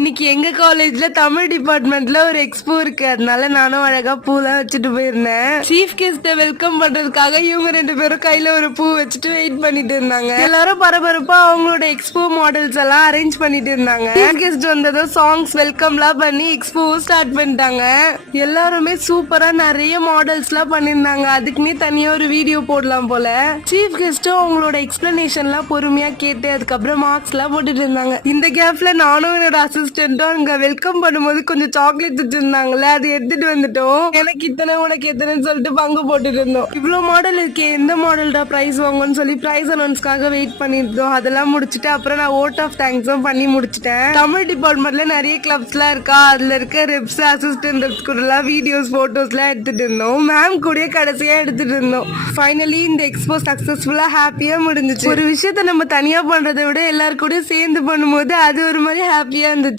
இன்னைக்கு எங்க காலேஜ்ல தமிழ் டிபார்ட்மெண்ட்ல ஒரு எக்ஸ்போ இருக்கு. அதனால நானும் அழகா பூலாம் வச்சுட்டு போயிருந்தேன். சீஃப் கெஸ்ட வெல்கம் பண்றதுக்காக இவங்க 2 பேரும் கையில ஒரு பூ வச்சுட்டு வெயிட் பண்ணிட்டு இருந்தாங்க. எல்லாரும் பரபரப்பா அவங்களோட எக்ஸ்போ மாடல்ஸ் எல்லாம் அரேஞ்ச் பண்ணிட்டு இருந்தாங்க. சீஃப் கெஸ்ட் வந்ததும் சாங்ஸ் வெல்கம்லாம் பண்ணி எக்ஸ்போ ஸ்டார்ட் பண்ணிட்டாங்க. எல்லாருமே சூப்பரா நிறைய மாடல்ஸ் எல்லாம் பண்ணிருந்தாங்க. அதுக்குன்னே தனியா ஒரு வீடியோ போடலாம் போல. சீஃப் கெஸ்டும் அவங்களோட எக்ஸ்பிளனேஷன் எல்லாம் பொறுமையா கேட்டு அதுக்கப்புறம் மார்க்ஸ் எல்லாம் போட்டுட்டு இருந்தாங்க. இந்த கேப்ல நானும் என்னோட அசிஸ்டன்ட்டும் அங்க வெல்கம் பண்ணும்போது கொஞ்சம் சாக்லேட் வச்சிருந்தாங்கல்ல, அது எடுத்துட்டு வந்துட்டோம். எனக்கு இத்தனை உனக்கு எத்தனைன்னு சொல்லிட்டு பங்கு போட்டுட்டு இருந்தோம். இவ்வளவு மாடல் இருக்கே, எந்த மாடல்டா பிரைஸ் வாங்கும்னு சொல்லி பிரைஸ் அனௌன்ஸ்க்காக வெயிட் பண்ணிருந்தோம். அதெல்லாம் முடிச்சுட்டு அப்புறம் நான் ஓட் ஆஃப் தேங்க்ஸும் பண்ணி முடிச்சிட்டேன். தமிழ் டிபார்ட்மெண்ட்ல நிறைய கிளப்ஸ் எல்லாம் இருக்கா, அதுல இருக்க ரெப்ஸ் அசிஸ்டன்ட் ரெப்ஸ் கூட எல்லாம் வீடியோஸ் போட்டோஸ் எல்லாம் எடுத்துட்டு இருந்தோம். மேம் கூட கடைசியா எடுத்துட்டு இருந்தோம். ஃபைனலி இந்த எக்ஸ்போ சக்சஸ்ஃபுல்லா ஹாப்பியா முடிஞ்சிச்சு. ஒரு விஷயத்த நம்ம தனியா பண்றதை விட எல்லாரும் கூட சேர்ந்து பண்ணும்போது அது ஒரு மாதிரி ஹாப்பியா இருந்துச்சு.